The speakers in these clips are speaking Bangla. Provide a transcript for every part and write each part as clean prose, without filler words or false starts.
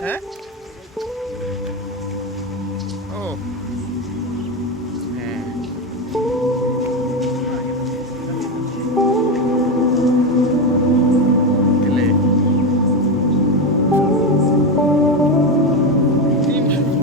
হ্যাঁ ও হ্যাঁ দিলে 300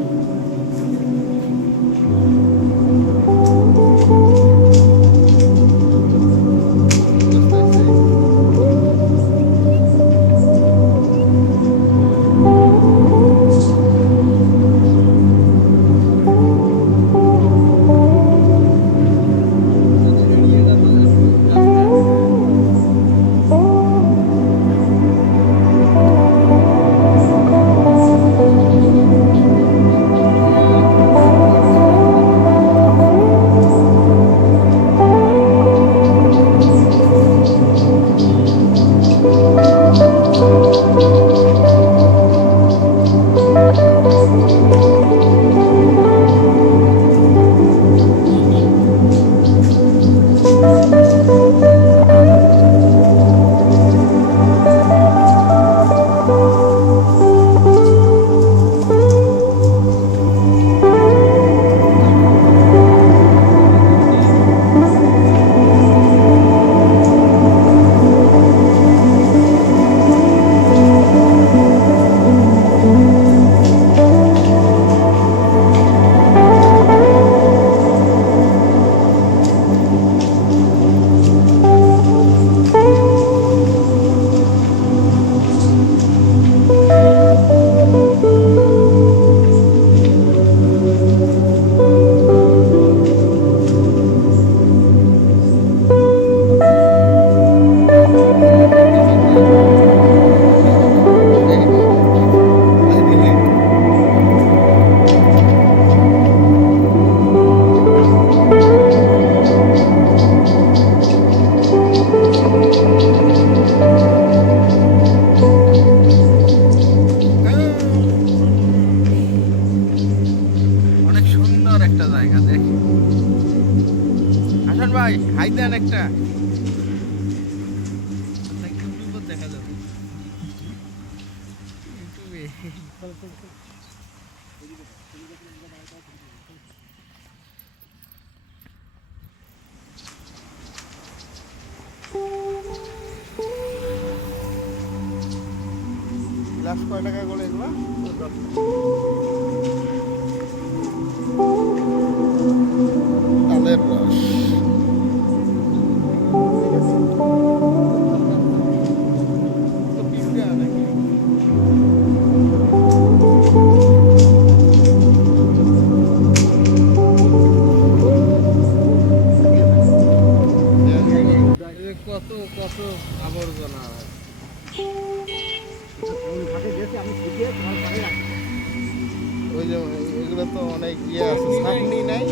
অনেক সুন্দর একটা জায়গা দেখি হাসান ভাই হাই দেন একটা ইউটিউবে দেখা যাবে ইউটিউবে গ্লাস কয় টাকা করে এগুলা তালের রস তো পিঁপড়ে নাকি কত কত আবর্জনা ওই যে এগুলো তো অনেক ইয়ে আছে ছাঁকনি নাই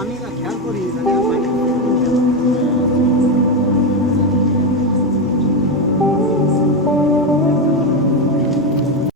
আমি খেয়াল করি